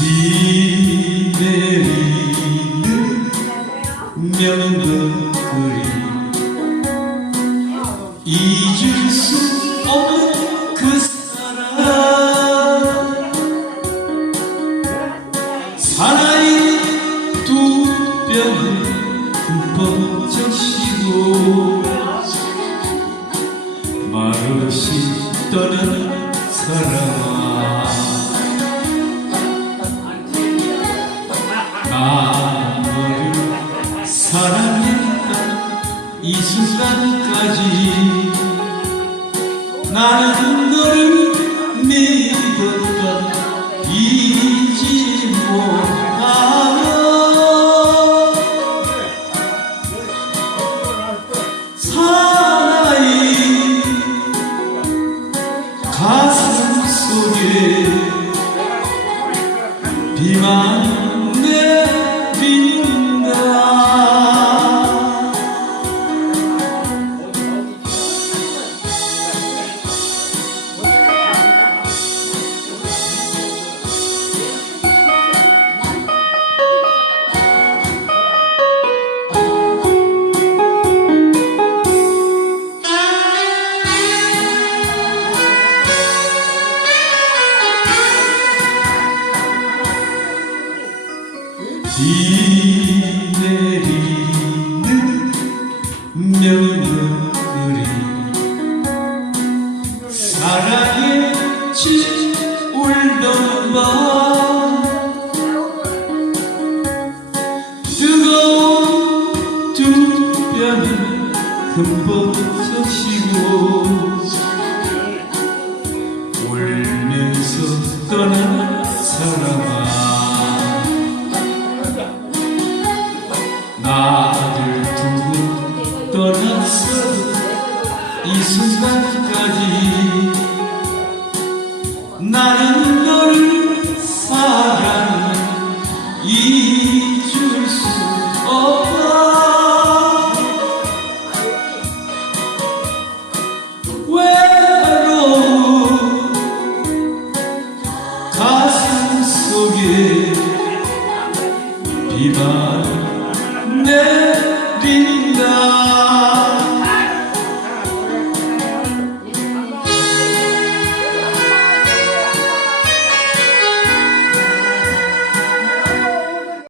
비 내리는 명동거리 잊을 수 없는 그 사람. 사나이 두 뺨을 흠뻑 적시고 말없이 떠난 사람 나 너를 사랑했다. 이 순간까지 나는 너를 믿었다. 잊지 못하여 사나이 가슴 속에 비만 비 내리는 명물이 사랑에 지 울던 밤 뜨거운 두 뺨을 흠뻑 적시고 떠났어 이 순간까지 나는 너를 사랑해. 잊을 수 없다. 외로운 가슴 속에 비가 내린다.